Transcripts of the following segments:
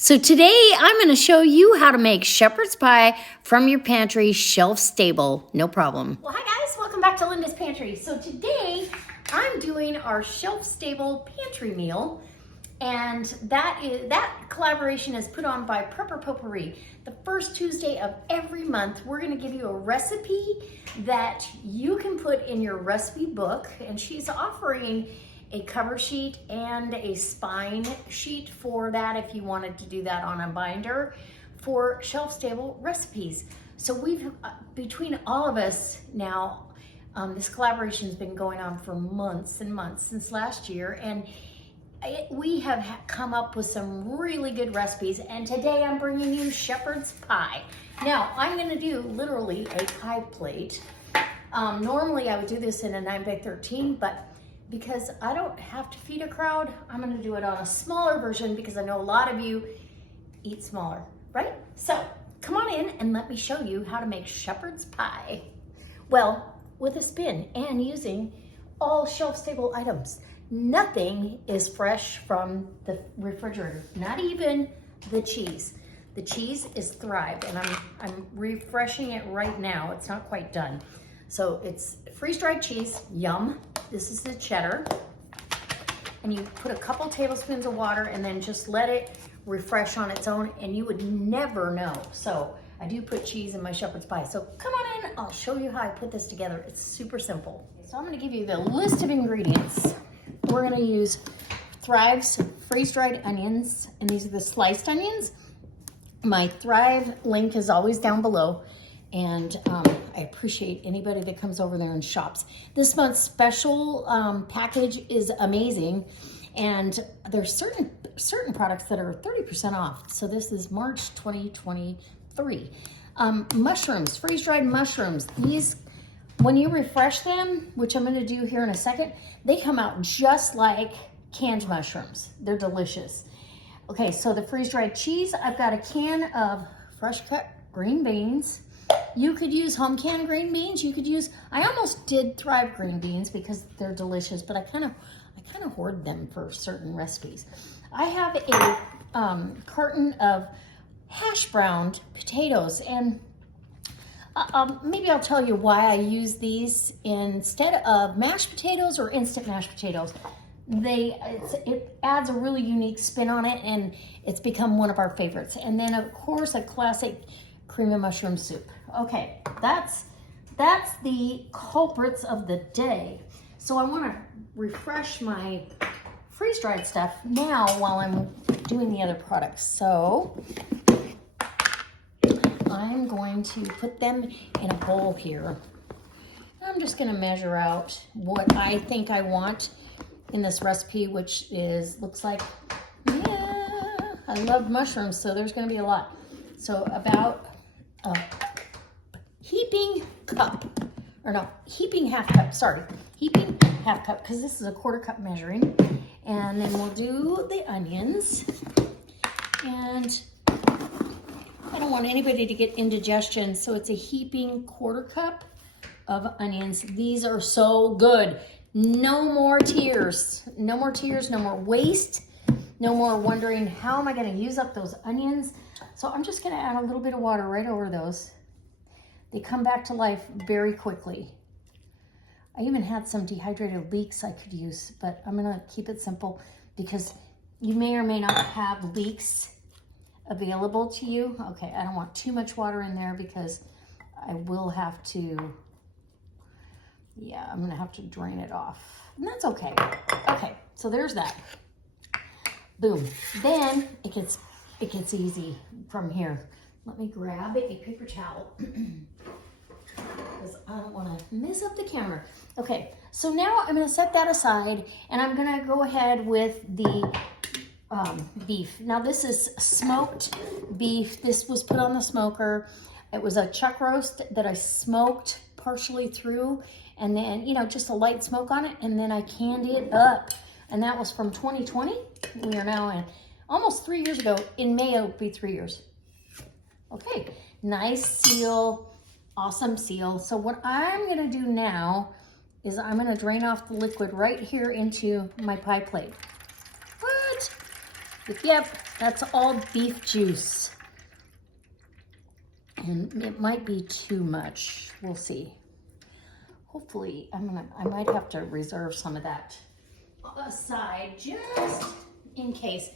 So today I'm going to show you how to make shepherd's pie from your pantry, Shelfstable. No problem. Well, hi guys, welcome back to Linda's Pantry. So today I'm doing our Shelfstable pantry meal, and that collaboration is put on by Prepper Potpourri. The first Tuesday of every month, we're going to give you a recipe that you can put in your recipe book, and she's offering a cover sheet and a spine sheet for that if you wanted to do that on a binder for shelf-stable recipes. So we've, between all of us now, this collaboration has been going on for months and months, since last year, and we have come up with some really good recipes, and today I'm bringing you shepherd's pie. Now, I'm gonna do literally a pie plate. Normally I would do this in a 9x13, but because I don't have to feed a crowd, I'm gonna do it on a smaller version because I know a lot of you eat smaller, right? So come on in and let me show you how to make shepherd's pie. Well, with a spin and using all shelf-stable items. Nothing is fresh from the refrigerator, not even the cheese. The cheese is Thrive, and I'm refreshing it right now. It's not quite done. So it's freeze-dried cheese, yum. This is the cheddar. And you put a couple tablespoons of water and then just let it refresh on its own, and you would never know. So I do put cheese in my shepherd's pie. So come on in, I'll show you how I put this together. It's super simple. So I'm gonna give you the list of ingredients. We're gonna use Thrive's freeze-dried onions, and these are the sliced onions. My Thrive link is always down below, and I appreciate anybody that comes over there and shops. This month's special package is amazing, and there's certain products that are 30% off. So this is March 2023. Mushrooms, freeze-dried mushrooms. These, when you refresh them, which I'm gonna do here in a second, they come out just like canned mushrooms. They're delicious. Okay, so the freeze-dried cheese, I've got a can of fresh cut green beans. You could use home canned green beans. You could use, I almost did Thrive green beans because they're delicious, but I kind of hoard them for certain recipes. I have a carton of hash brown potatoes, and maybe I'll tell you why I use these instead of mashed potatoes or instant mashed potatoes. It adds a really unique spin on it, and it's become one of our favorites. And then of course a classic cream of mushroom soup. Okay, that's the culprits of the day. So I want to refresh my freeze-dried stuff now while I'm doing the other products. So I'm going to put them in a bowl here. I'm just going to measure out what I think I want in this recipe, which looks like, yeah, I love mushrooms, so there's going to be a lot. So about a heaping half cup, sorry, heaping half cup, because this is a quarter cup measuring. And then we'll do the onions, and I don't want anybody to get indigestion, so it's a heaping quarter cup of onions. These are so good. No more tears, no more tears, no more waste, no more wondering how am I going to use up those onions. So I'm just going to add a little bit of water right over those. They come back to life very quickly. I even had some dehydrated leeks I could use, but I'm going to keep it simple because you may or may not have leeks available to you. Okay, I don't want too much water in there because I will have to, yeah, I'm going to have to drain it off. And that's okay. Okay, so there's that. Boom. Then it gets easy from here. Let me grab a paper towel because I don't want to mess up the camera. Okay, so now I'm going to set that aside, and I'm going to go ahead with the beef. Now this is smoked beef. This was put on the smoker. It was a chuck roast that I smoked partially through, and then, you know, just a light smoke on it, and then I canned it up. And that was from 2020. We are now in almost 3 years ago. In May, it'll be 3 years. Okay, nice seal, awesome seal. So what I'm gonna do now is I'm gonna drain off the liquid right here into my pie plate. What? But yep, that's all beef juice. And it might be too much. We'll see. Hopefully, I might have to reserve some of that aside just in case.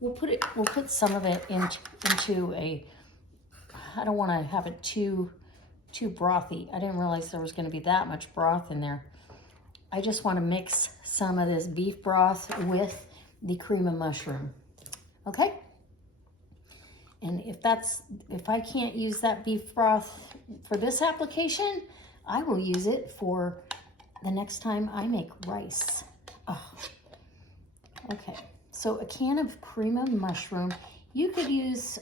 We'll put some of it into a, I don't want to have it too brothy. I didn't realize there was going to be that much broth in there. I just want to mix some of this beef broth with the cream of mushroom. Okay? And if I can't use that beef broth for this application, I will use it for the next time I make rice. Oh. Okay, so a can of cream of mushroom. You could use,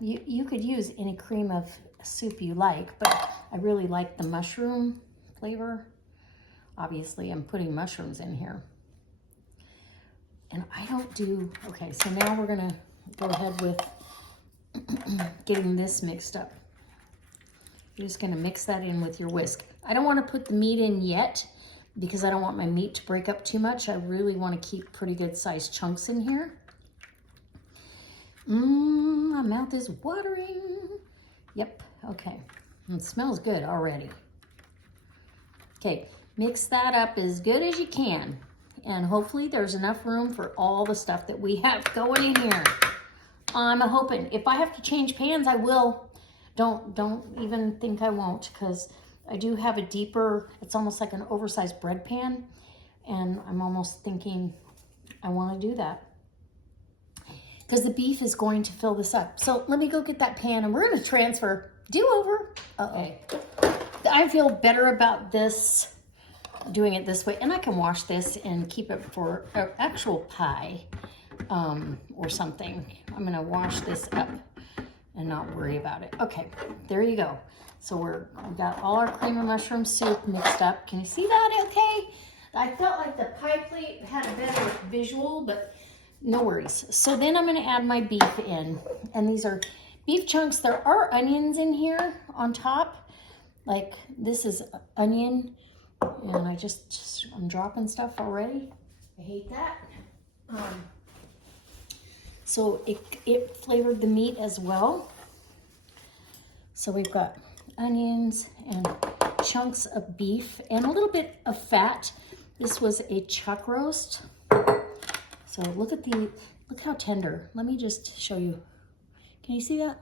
you could use any cream of soup you like, but I really like the mushroom flavor. Obviously, I'm putting mushrooms in here. And I don't do, okay, so now we're gonna go ahead with getting this mixed up. You're just gonna mix that in with your whisk. I don't wanna put the meat in yet because I don't want my meat to break up too much. I really wanna keep pretty good sized chunks in here. My mouth is watering. Yep, okay. It smells good already. Okay, mix that up as good as you can. And hopefully there's enough room for all the stuff that we have going in here. I'm hoping. If I have to change pans, I will. Don't even think I won't, because I do have a deeper, it's almost like an oversized bread pan. And I'm almost thinking I want to do that, because the beef is going to fill this up. So let me go get that pan and we're going to transfer. Do-over. Uh-oh. I feel better about this, doing it this way. And I can wash this and keep it for an actual pie or something. I'm going to wash this up and not worry about it. Okay, there you go. So we got all our cream of mushroom soup mixed up. Can you see that okay? I felt like the pie plate had a better visual, but no worries. So then I'm gonna add my beef in. And these are beef chunks. There are onions in here on top. Like this is onion. And I'm dropping stuff already. I hate that. So it flavored the meat as well. So we've got onions and chunks of beef and a little bit of fat. This was a chuck roast. So look how tender. Let me just show you. Can you see that?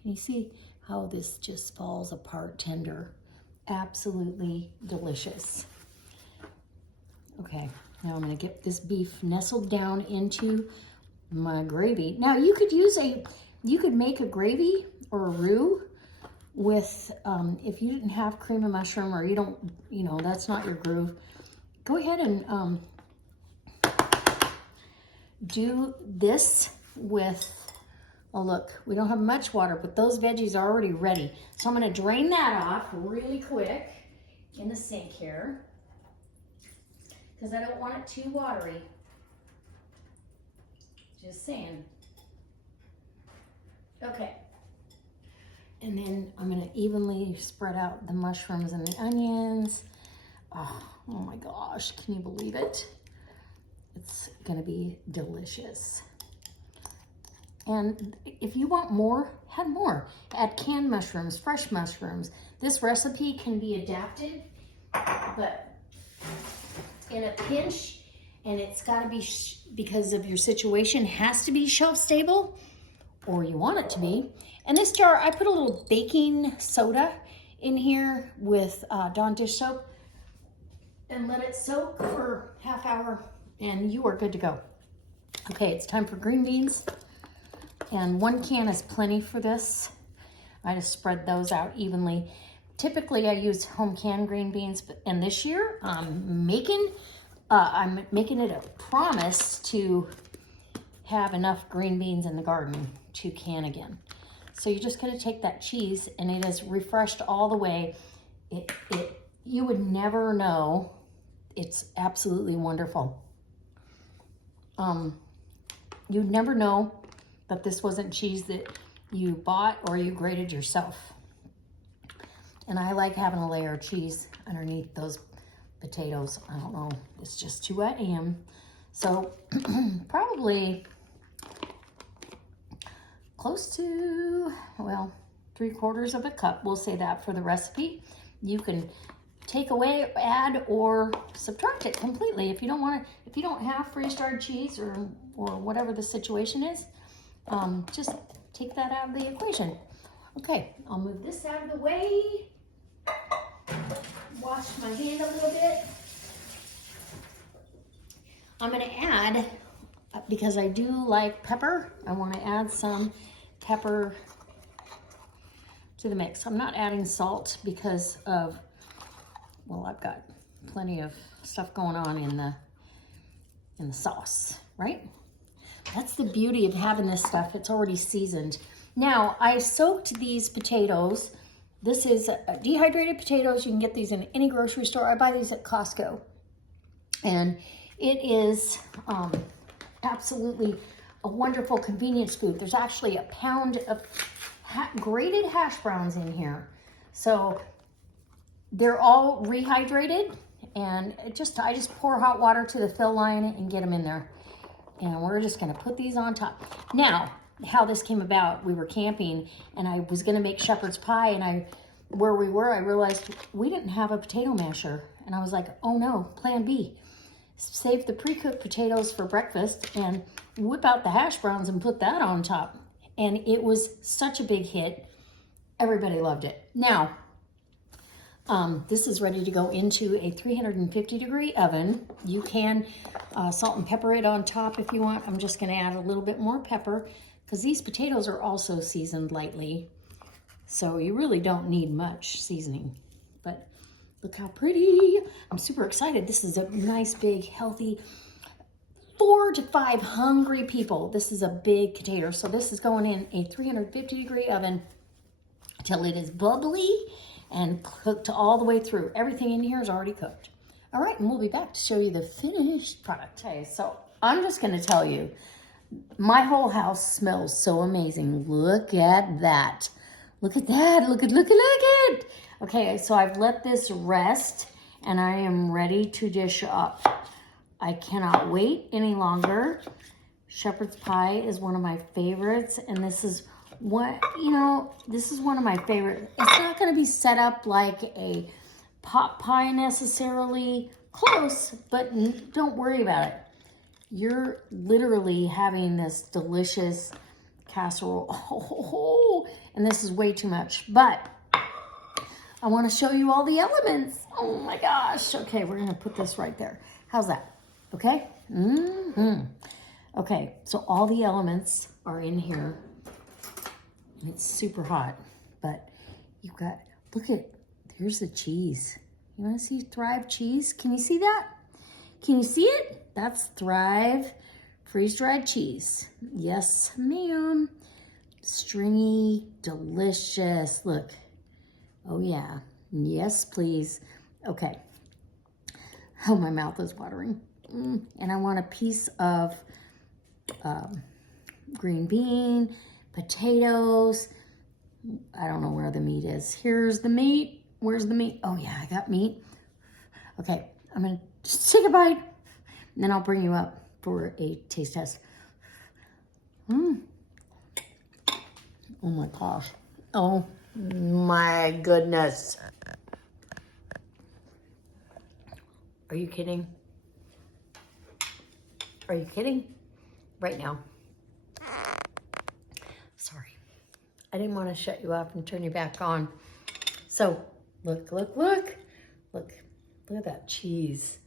Can you see how this just falls apart tender? Absolutely delicious. Okay, now I'm gonna get this beef nestled down into my gravy. Now you could make a gravy or a roux with, if you didn't have cream of mushroom or that's not your groove, go ahead and do this with, oh look, we don't have much water, but those veggies are already ready. So I'm gonna drain that off really quick in the sink here, because I don't want it too watery. Just saying. Okay. And then I'm gonna evenly spread out the mushrooms and the onions. Oh my gosh, can you believe it? It's gonna be delicious. And if you want more, add more. Add canned mushrooms, fresh mushrooms. This recipe can be adapted, but in a pinch, and it's gotta be, because of your situation, has to be shelf stable, or you want it to be. And this jar, I put a little baking soda in here with Dawn dish soap and let it soak for half hour, and you are good to go. Okay, it's time for green beans. And 1 can is plenty for this. I just spread those out evenly. Typically I use home canned green beans, and this year I'm making it a promise to have enough green beans in the garden to can again. So you're just gonna take that cheese, and it is refreshed all the way. You would never know. It's absolutely wonderful. You'd never know that this wasn't cheese that you bought or you grated yourself. And I like having a layer of cheese underneath those potatoes. I don't know, it's just who I am. So probably close to, well, 3/4 of a cup. We'll say that for the recipe. You can take away, add, or subtract it completely if you don't want to. If you don't have freeze-dried cheese or whatever the situation is, just take that out of the equation. Okay, I'll move this out of the way. Wash my hand a little bit. I'm going to add, because I do like pepper, I want to add some pepper to the mix. I'm not adding salt because of, well, I've got plenty of stuff going on in the sauce, right? That's the beauty of having this stuff. It's already seasoned. Now, I soaked these potatoes. This is dehydrated potatoes. You can get these in any grocery store. I buy these at Costco. And it is absolutely a wonderful convenience food. There's actually a pound of grated hash browns in here. So they're all rehydrated, and I just pour hot water to the fill line and get them in there. And we're just gonna put these on top. Now, how this came about, we were camping and I was gonna make shepherd's pie, and where we were, I realized we didn't have a potato masher. And I was like, oh no, plan B. Save the pre-cooked potatoes for breakfast and whip out the hash browns and put that on top. And it was such a big hit. Everybody loved it. Now, this is ready to go into a 350-degree oven. You can salt and pepper it on top if you want. I'm just gonna add a little bit more pepper because these potatoes are also seasoned lightly. So you really don't need much seasoning, but look how pretty. I'm super excited. This is a nice, big, healthy, 4 to 5 hungry people. This is a big potato. So this is going in a 350-degree oven till it is bubbly and cooked all the way through. Everything in here is already cooked. All right, and we'll be back to show you the finished product. Okay, so I'm just gonna tell you, my whole house smells so amazing. Look at that. Look at that, look at it. Okay, so I've let this rest and I am ready to dish up. I cannot wait any longer. Shepherd's pie is one of my favorites, and this is this is one of my favorite. It's not gonna be set up like a pot pie necessarily, close, but don't worry about it. You're literally having this delicious casserole. Oh, and this is way too much, but I want to show you all the elements. Oh my gosh. Okay, we're going to put this right there. How's that? Okay? Okay, so all the elements are in here. It's super hot, but you've got, here's the cheese. You want to see Thrive cheese? Can you see that? Can you see it? That's Thrive freeze-dried cheese. Yes, ma'am. Stringy, delicious. Look. Oh, yeah. Yes, please. Okay. Oh, my mouth is watering. And I want a piece of green bean, potatoes. I don't know where the meat is. Here's the meat. Where's the meat? Oh, yeah, I got meat. Okay, I'm going to just take a bite, and then I'll bring you up for a taste test. Oh, my gosh. Oh, my goodness. Are you kidding? Are you kidding? Right now. Sorry. I didn't want to shut you off and turn you back on. So, look. Look at that cheese.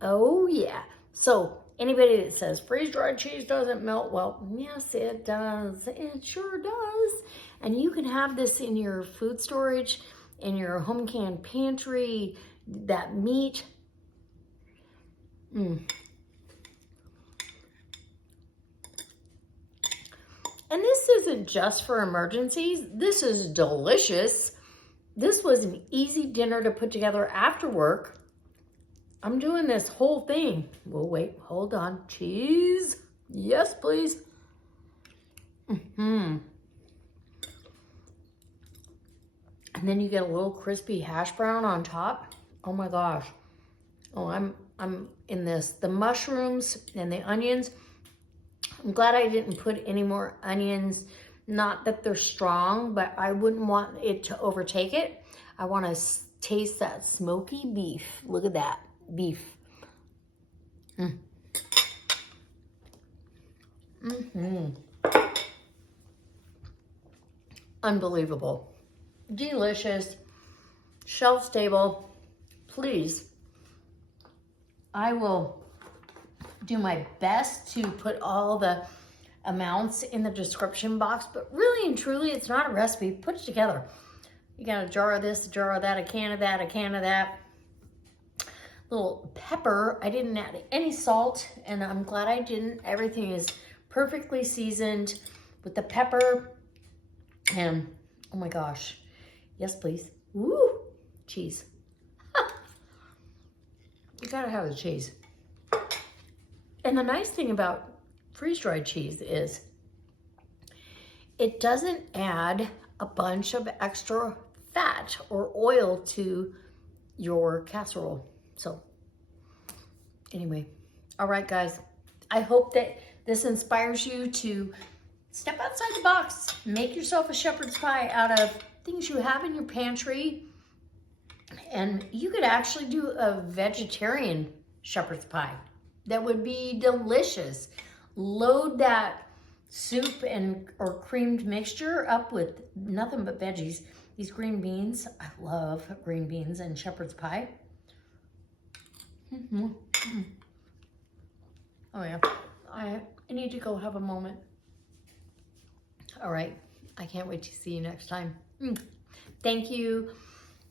Oh, yeah. So, anybody that says freeze-dried cheese doesn't melt, well, yes, it does. It sure does. And you can have this in your food storage, in your home canned pantry, that meat. And this isn't just for emergencies. This is delicious. This was an easy dinner to put together after work. I'm doing this whole thing. Well, wait, hold on. Cheese. Yes, please. And then you get a little crispy hash brown on top. Oh my gosh. Oh, I'm in this. The mushrooms and the onions, I'm glad I didn't put any more onions. Not that they're strong, but I wouldn't want it to overtake it. I want to taste that smoky beef. Look at that beef. Unbelievable. Delicious. Shelf stable. Please, I will do my best to put all the amounts in the description box, but really and truly, it's not a recipe. Put it together. You got a jar of this, a jar of that, a can of that, a can of that. Little pepper. I didn't add any salt, and I'm glad I didn't. Everything is perfectly seasoned with the pepper. And oh my gosh, yes please. Woo, cheese. You gotta have the cheese. And the nice thing about freeze-dried cheese is it doesn't add a bunch of extra fat or oil to your casserole. So anyway, all right guys, I hope that this inspires you to step outside the box. Make yourself a shepherd's pie out of things you have in your pantry. And you could actually do a vegetarian shepherd's pie. That would be delicious. Load that soup or creamed mixture up with nothing but veggies. These green beans, I love green beans and shepherd's pie. Oh yeah, I need to go have a moment. All right, I can't wait to see you next time. Thank you,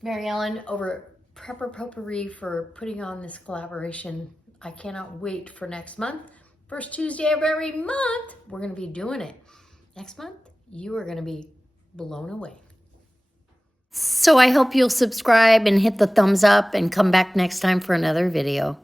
Mary Ellen over at Prepper Potpourri, for putting on this collaboration. I cannot wait for next month. First Tuesday of every month, we're going to be doing it. Next month, you are going to be blown away. So I hope you'll subscribe and hit the thumbs up and come back next time for another video.